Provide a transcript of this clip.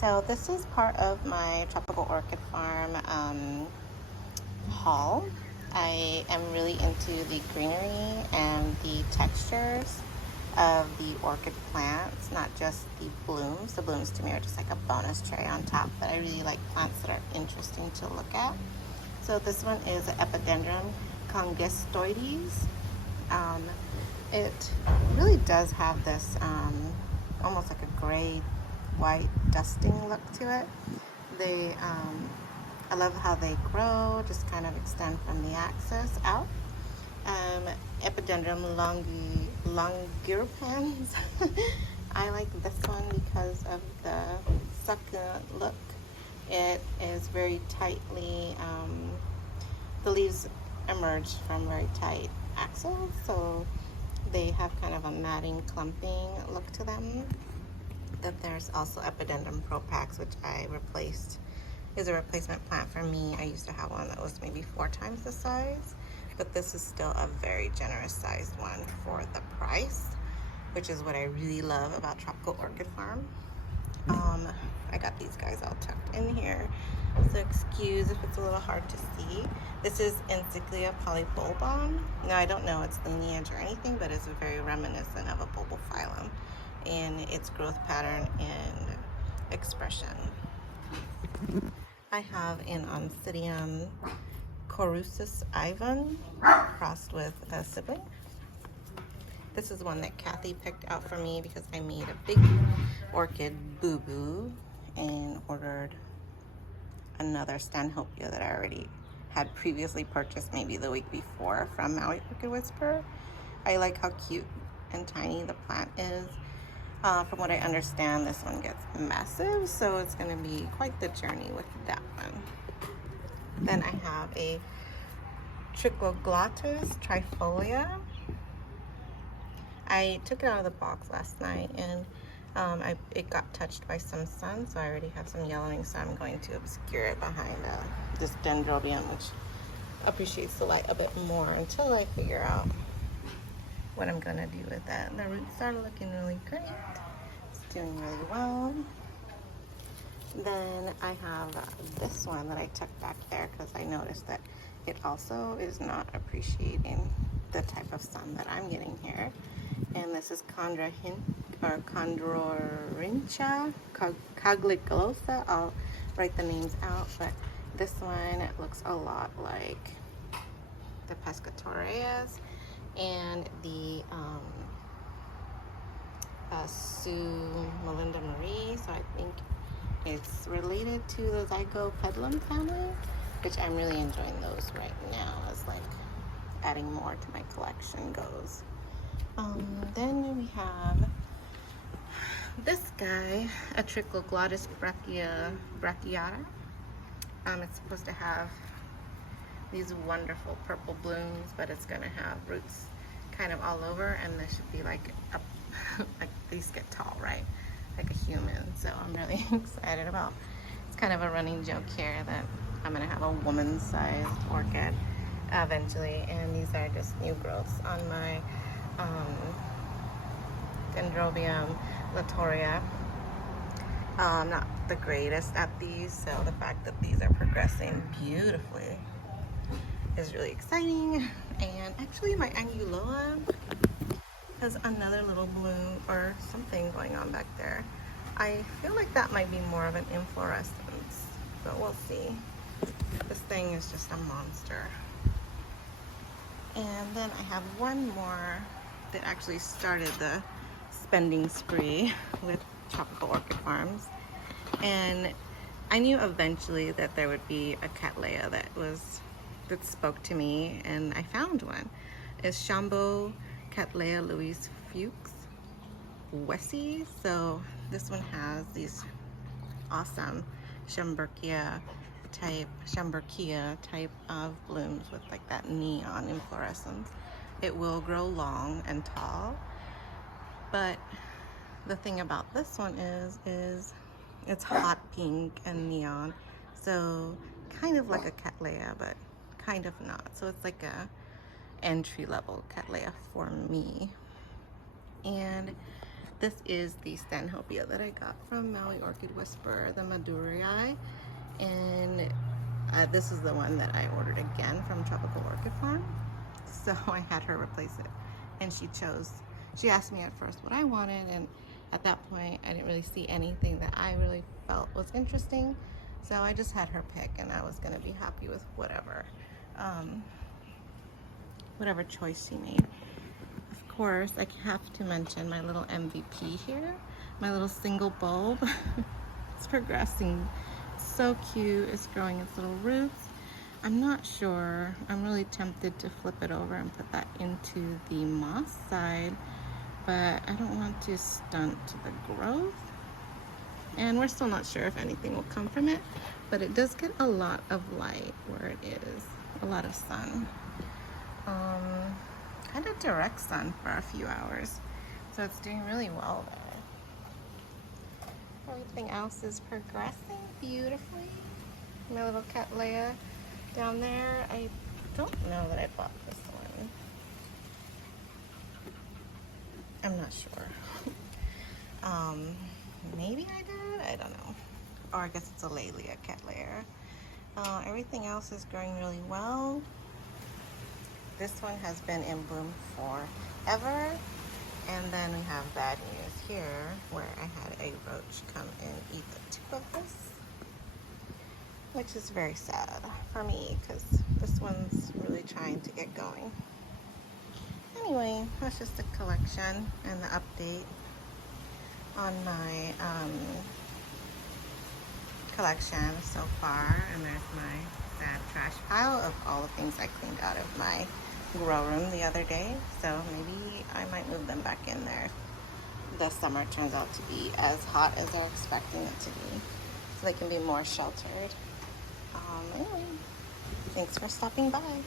So this is part of my tropical orchid farm haul. I am really into the greenery and the textures of the orchid plants, not just the blooms. The blooms to me are just like a bonus cherry on top, but I really like plants that are interesting to look at. So this one is Epidendrum congestoides. It really does have this almost like a gray white dusting look to it. I love how they grow, just kind of extend from the axis out. Epidendrum longirepens. I like this one because of the succulent look. It is very tightly, the leaves emerge from very tight axils, so they have kind of a matting, clumping look to them. Then there's also Epidendrum propax, which I replaced, is a replacement plant for me. I used to have one that was maybe 4 times the size, but this is still a very generous sized one for the price, which is what I really love about Tropical Orchid Farm. I got these guys all tucked in here, so excuse if it's a little hard to see. This is Encyclia polybulbon. Now I don't know its lineage or anything, but it's very reminiscent of a bulbophyllum in its growth pattern and expression. I have an Oncidium chorusus Ivan crossed with a sibling. This is one that Kathy picked out for me because I made a big orchid boo-boo and ordered another Stanhopia that I already had previously purchased maybe the week before from Maui Orchid Whisperer. I like how cute and tiny the plant is. From what I understand, this one gets massive, so it's going to be quite the journey with that one. Then I have a Trichoglottis triflora. I took it out of the box last night, and it got touched by some sun, so I already have some yellowing, so I'm going to obscure it behind this Dendrobium, which appreciates the light a bit more until I figure out what I'm gonna do with that. The roots are looking really great. It's doing really well. Then I have this one that I took back there because I noticed that it also is not appreciating the type of sun that I'm getting here. And this is Chondrorhyncha, caloglossa. I'll write the names out, but this one looks a lot like the pescatorias and the Sue Melinda Marie. So I think it's related to the Zygopetalum family, which I'm really enjoying those right now as like adding more to my collection goes. Then we have this guy, a Trichoglottis brachiata. It's supposed to have these wonderful purple blooms, but it's gonna have roots kind of all over, and this should be like up, like these get tall, right? Like a human. So I'm really excited about. It's kind of a running joke here that I'm gonna have a woman-sized orchid eventually, and these are just new growths on my Dendrobium, latoria. I'm not the greatest at these, so the fact that these are progressing beautifully is really exciting. And actually my anguloa has another little bloom or something going on back there. I feel like that might be more of an inflorescence, but we'll see. This thing is just a monster. And then I have one more that actually started the spending spree with Tropical Orchid Farms. And I knew eventually that there would be a catleia that spoke to me, and I found one. It's Schombocattleya louise Fuchs Wessi. So this one has these awesome Schombocattleya type of blooms with like that neon inflorescence. It will grow long and tall, but the thing about this one is it's hot pink and neon, so kind of like a catleia, but kind of not. So it's like a entry-level catleia for me. And This is the Stanhopia that I got from Maui Orchid Whisperer, the madurai, and this is the one that I ordered again from Tropical Orchid Farm. So I had her replace it, and she asked me at first what I wanted, and at that point I didn't really see anything that I really felt was interesting, so I just had her pick, and I was going to be happy with whatever choice she made. Of course, I have to mention my little MVP here, my little single bulb. It's progressing so cute. It's growing its little roots. I'm not sure. I'm really tempted to flip it over and put that into the moss side, but I don't want to stunt the growth. And we're still not sure if anything will come from it, but it does get a lot of light where it is, a lot of sun. Kind of direct sun for a few hours, so it's doing really well there. Everything else is progressing beautifully. My little catleia down there, I don't know that I bought this one. I'm not sure. Maybe I did, I don't know. Or I guess it's a catleia. Everything else is growing really well. This one has been in bloom forever. And then we have bad news here, where I had a roach come and eat the tip of this, which is very sad for me because this one's really trying to get going. Anyway, that's just a collection and the update on my collection so far. And there's my sad trash pile of all the things I cleaned out of my grow room the other day, so maybe I might move them back in there if the summer turns out to be as hot as they're expecting it to be, so they can be more sheltered. Anyway, thanks for stopping by.